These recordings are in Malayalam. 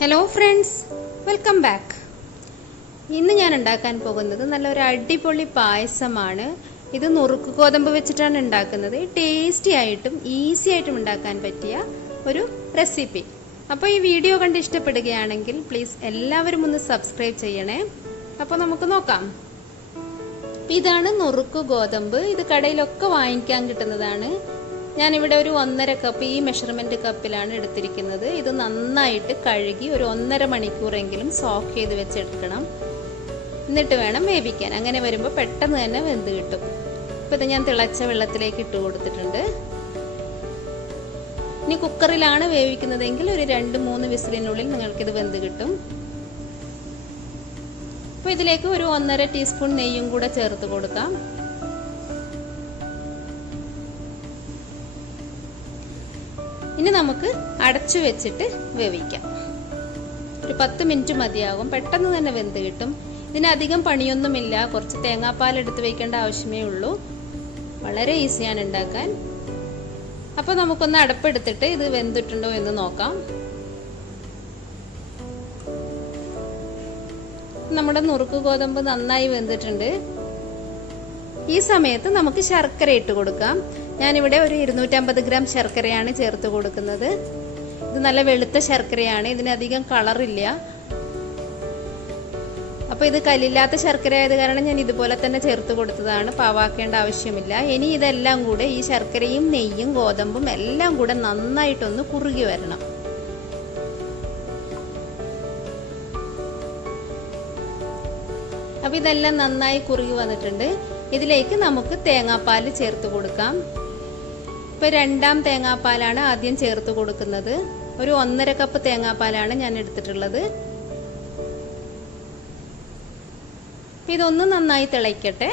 Hello friends, welcome back. ഇന്ന് ഞാൻ ഉണ്ടാക്കാൻ പോകുന്നത് നല്ലൊരു അടിപൊളി പായസമാണ്. ഇത് നുറുക്ക് ഗോതമ്പ് വെച്ചിട്ടാണ് ഉണ്ടാക്കുന്നത്. ടേസ്റ്റി ആയിട്ടും ഈസി ആയിട്ടും ഉണ്ടാക്കാൻ പറ്റിയ ഒരു റെസിപ്പി. അപ്പോൾ ഈ വീഡിയോ കണ്ട് ഇഷ്ടപ്പെടുകയാണെങ്കിൽ പ്ലീസ് എല്ലാവരും ഒന്ന് സബ്സ്ക്രൈബ് ചെയ്യണേ. അപ്പോൾ നമുക്ക് നോക്കാം. ഇതാണ് നുറുക്ക് ഗോതമ്പ്. ഇത് കടയിലൊക്കെ വാങ്ങിക്കാൻ കിട്ടുന്നതാണ്. ഞാനിവിടെ ഒരു 1.5 കപ്പ് ഈ മെഷർമെൻറ്റ് കപ്പിലാണ് എടുത്തിരിക്കുന്നത്. ഇത് നന്നായിട്ട് കഴുകി ഒരു 1.5 മണിക്കൂറെങ്കിലും സോക്ക് ചെയ്ത് വെച്ചെടുക്കണം. എന്നിട്ട് വേണം വേവിക്കാൻ. അങ്ങനെ വരുമ്പോൾ പെട്ടെന്ന് തന്നെ വെന്ത് കിട്ടും. ഇപ്പോൾ ഇത് ഞാൻ തിളച്ച വെള്ളത്തിലേക്ക് ഇട്ട് കൊടുത്തിട്ടുണ്ട്. ഇനി കുക്കറിലാണ് വേവിക്കുന്നതെങ്കിൽ ഒരു 2-3 വിസിലിനുള്ളിൽ നിങ്ങൾക്കിത് വെന്ത് കിട്ടും. അപ്പോൾ ഇതിലേക്ക് ഒരു 1.5 ടീസ്പൂൺ നെയ്യും കൂടെ ചേർത്ത് കൊടുക്കാം. ഇനി നമുക്ക് അടച്ചു വെച്ചിട്ട് വേവിക്കാം. ഒരു 10 മിനിറ്റ് മതിയാകും. പെട്ടെന്ന് തന്നെ വെന്ത് കിട്ടും. ഇതിനധികം പണിയൊന്നുമില്ല. കുറച്ച് തേങ്ങാപ്പാൽ എടുത്ത് വയ്ക്കേണ്ട ആവശ്യമേ ഉള്ളൂ. വളരെ ഈസിയാണ് ഉണ്ടാക്കാൻ. അപ്പോൾ നമുക്കൊന്ന് അടപ്പെടുത്തിട്ട് ഇത് വെന്തിട്ടുണ്ടോ എന്ന് നോക്കാം. നമ്മുടെ നുറുക്ക് ഗോതമ്പ് നന്നായി വെന്തിട്ടുണ്ട്. ഈ സമയത്ത് നമുക്ക് ശർക്കര ഇട്ട് കൊടുക്കാം. ഞാനിവിടെ ഒരു 250 ഗ്രാം ശർക്കരയാണ് ചേർത്ത് കൊടുക്കുന്നത്. ഇത് നല്ല വെളുത്ത ശർക്കരയാണ്. ഇതിനധികം കളറില്ല. അപ്പോൾ ഇത് കല്ലില്ലാത്ത ശർക്കര ആയത് കാരണം ഞാൻ ഇതുപോലെ തന്നെ ചേർത്ത് കൊടുത്തതാണ്. പാവാക്കേണ്ട ആവശ്യമില്ല. ഇനി ഇതെല്ലാം കൂടെ ഈ ശർക്കരയും നെയ്യും ഗോതമ്പും എല്ലാം കൂടെ നന്നായിട്ടൊന്ന് കുറുകി വരണം. അപ്പോൾ ഇതെല്ലാം നന്നായി കുറുകി വന്നിട്ടുണ്ട്. ഇതിലേക്ക് നമുക്ക് തേങ്ങാപ്പാൽ ചേർത്ത് കൊടുക്കാം. ഇപ്പോൾ 2ാം തേങ്ങാപ്പാലാണ് ആദ്യം ചേർത്ത് കൊടുക്കുന്നത്. ഒരു 1.5 കപ്പ് തേങ്ങാപ്പാലാണ് ഞാൻ എടുത്തിട്ടുള്ളത്. ഇതൊന്ന് നന്നായി തിളയ്ക്കട്ടെ.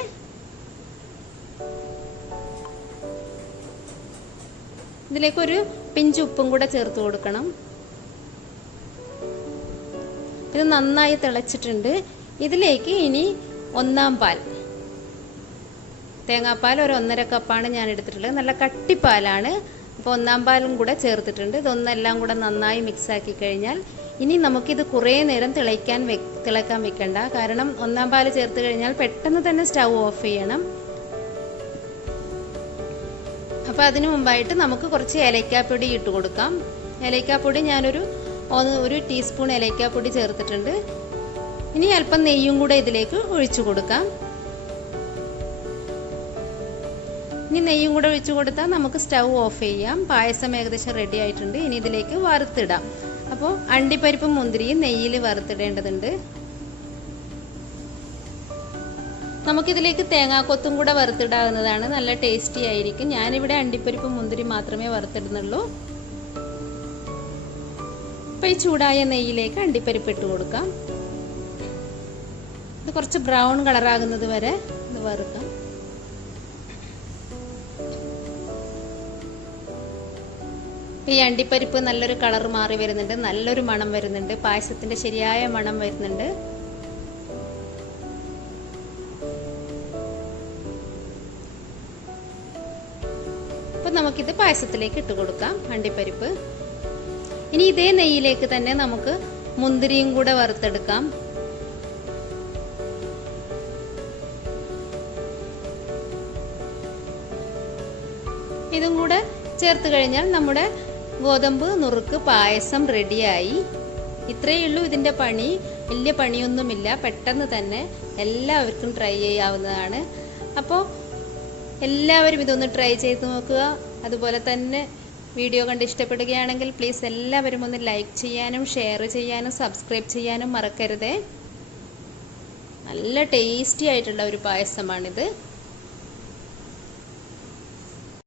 ഇതിലേക്കൊരു പിഞ്ച് ഉപ്പും കൂടെ ചേർത്ത് കൊടുക്കണം. ഇത് നന്നായി തിളച്ചിട്ടുണ്ട്. ഇതിലേക്ക് ഇനി 1ാം പാൽ, തേങ്ങാപ്പാൽ ഒരു 1.5 കപ്പാണ് ഞാൻ എടുത്തിട്ടുള്ളത്. നല്ല കട്ടിപ്പാലാണ്. അപ്പോൾ 1ാം പാലും കൂടെ ചേർത്തിട്ടുണ്ട്. ഇതൊന്നെല്ലാം കൂടെ നന്നായി മിക്സാക്കി കഴിഞ്ഞാൽ ഇനി നമുക്കിത് കുറേ നേരം തിളക്കാൻ വെക്കണ്ട. കാരണം 1ാം പാൽ ചേർത്ത് കഴിഞ്ഞാൽ പെട്ടെന്ന് തന്നെ സ്റ്റൗ ഓഫ് ചെയ്യണം. അപ്പോൾ അതിനു മുമ്പായിട്ട് നമുക്ക് കുറച്ച് ഏലക്കാപ്പൊടി ഇട്ട് കൊടുക്കാം. ഏലക്കാപ്പൊടി ഞാനൊരു 1 ടീസ്പൂൺ ഏലക്കാപ്പൊടി ചേർത്തിട്ടുണ്ട്. ഇനി അല്പം നെയ്യും കൂടെ ഇതിലേക്ക് ഒഴിച്ചു കൊടുക്കാം. ഇനി നെയ്യും കൂടെ ഒഴിച്ചു കൊടുത്താൽ നമുക്ക് സ്റ്റൗ ഓഫ് ചെയ്യാം. പായസം ഏകദേശം റെഡി ആയിട്ടുണ്ട്. ഇനി ഇതിലേക്ക് വറുത്തിടാം. അപ്പോൾ അണ്ടിപ്പരിപ്പും മുന്തിരിയും നെയ്യിൽ വറുത്തിടേണ്ടതുണ്ട്. നമുക്കിതിലേക്ക് തേങ്ങാക്കൊത്തും കൂടെ വറുത്തിടാവുന്നതാണ്. നല്ല ടേസ്റ്റി ആയിരിക്കും. ഞാനിവിടെ അണ്ടിപ്പരിപ്പും മുന്തിരി മാത്രമേ വറുത്തിടുന്നുള്ളൂ. അപ്പോൾ ഈ ചൂടായ നെയ്യിലേക്ക് അണ്ടിപ്പരിപ്പ് ഇട്ട് കൊടുക്കാം. ഇത് കുറച്ച് ബ്രൗൺ കളറാകുന്നത് വരെ ഇത് വറുക്കാം. ഈ അണ്ടിപ്പരിപ്പ് നല്ലൊരു കളർ മാറി വരുന്നുണ്ട്. നല്ലൊരു മണം വരുന്നുണ്ട്. പായസത്തിന്റെ ശരിയായ മണം വരുന്നുണ്ട്. അപ്പൊ നമുക്കിത് പായസത്തിലേക്ക് ഇട്ട് കൊടുക്കാം. അണ്ടിപ്പരിപ്പ്. ഇനി ഇതേ നെയ്യിലേക്ക് തന്നെ നമുക്ക് മുന്തിരിയും കൂടെ വറുത്തെടുക്കാം. ഇതും കൂടെ ചേർത്ത് കഴിഞ്ഞാൽ നമ്മുടെ ഗോതമ്പ് നുറുക്ക് പായസം റെഡിയായി. ഇത്രയേ ഉള്ളൂ ഇതിൻ്റെ പണി. വലിയ പണിയൊന്നുമില്ല. പെട്ടെന്ന് തന്നെ എല്ലാവർക്കും ട്രൈ ചെയ്യാവുന്നതാണ്. അപ്പോൾ എല്ലാവരും ഇതൊന്ന് ട്രൈ ചെയ്ത് നോക്കുക. അതുപോലെ തന്നെ വീഡിയോ കണ്ട് ഇഷ്ടപ്പെടുകയാണെങ്കിൽ പ്ലീസ് എല്ലാവരും ഒന്ന് ലൈക്ക് ചെയ്യാനും ഷെയർ ചെയ്യാനും സബ്സ്ക്രൈബ് ചെയ്യാനും മറക്കരുതേ. നല്ല ടേസ്റ്റി ആയിട്ടുള്ള ഒരു പായസമാണിത്.